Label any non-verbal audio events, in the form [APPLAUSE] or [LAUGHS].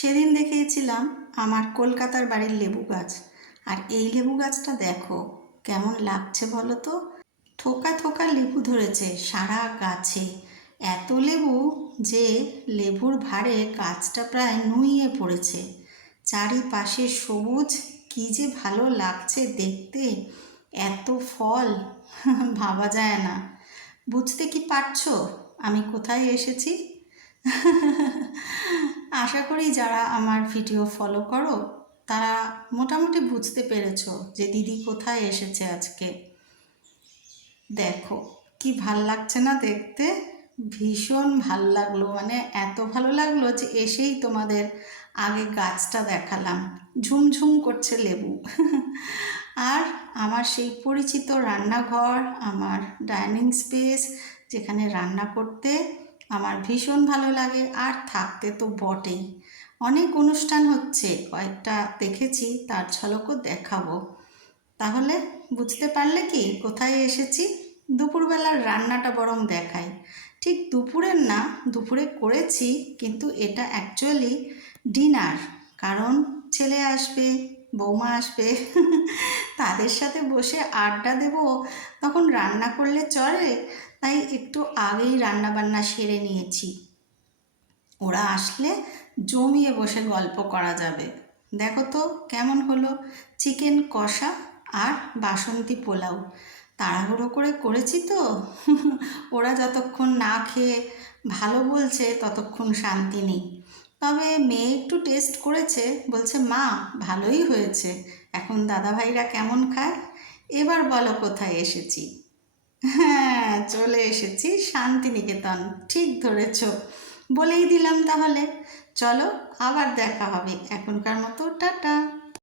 সেদিন দেখিয়েছিলাম আমার কলকাতার বাড়ির লেবু গাছ। আর এই লেবু গাছটা দেখো, কেমন লাগছে বলো তো? থোকা থোকা লেবু ধরেছে সারা গাছে। এত লেবু যে লেবুর ভারে গাছটা প্রায় নুইয়ে পড়েছে। চারিপাশে সবুজ, কী যে ভালো লাগছে দেখতে। এত ফল, ভাবা যায় না। বুঝতে কি পারছ আমি কোথায় এসেছি? [LAUGHS] আশা করি যারা আমার ভিডিও ফলো করো, তারা মোটামুটি বুঝতে পেরেছ যে দিদি কোথায় এসেছে আজকে। দেখো, কি ভালো লাগছে না দেখতে? ভীষণ ভালো লাগল মানে এত ভালো লাগল যে এসেই তোমাদের আগে গাছটা দেখালাম। ঝুমঝুম করছে লেবু। [LAUGHS] আর আমার সেই পরিচিত রান্নাঘর, আমার ডাইনিং স্পেস যেখানে রান্না করতে আমার ভীষণ ভালো লাগে আর থাকতে তো বটেই। অনেক অনুষ্ঠান হচ্ছে, কয়েকটা দেখেছি, তার ঝলকও দেখাবো। তাহলে বুঝতে পারলে কি, কোথায় এসেছি? দুপুরবেলার রান্নাটা বরং দেখাই। ঠিক দুপুরের না, দুপুরে করেছি, কিন্তু এটা অ্যাকচুয়ালি ডিনার কারণ ছেলে আসবে, বৌমা আসবে। [LAUGHS] তাদের সাথে বসে আড্ডা দেব? তখন রান্না করলে চলে। তাই একটু আগেই রান্না বান্না সেরে নিয়েছি। ওরা আসলে জমিয়ে বসে গল্প করা যাবে। দেখো তো কেমন হলো চিকেন কষা আর বাসন্তী পোলাও। তাড়াহুড়ো করে করেছি তো? [LAUGHS] ওরা যতক্ষণ না খেয়ে ভালো বলছে ততক্ষণ শান্তি নেই। তবে মেয়ে একটু টেস্ট করেছে, বলছে, মা, ভালোই হয়েছে। এখন দাদাভাইরা কেমন খায়? এবার বলো কোথায় এসেছি? হ্যাঁ চলে এসেছি শান্তিনিকেতন। ঠিক ধরেছ। বলেই দিলাম তাহলে। চলো, আবার দেখা হবে। এখনকার মতো টাটা।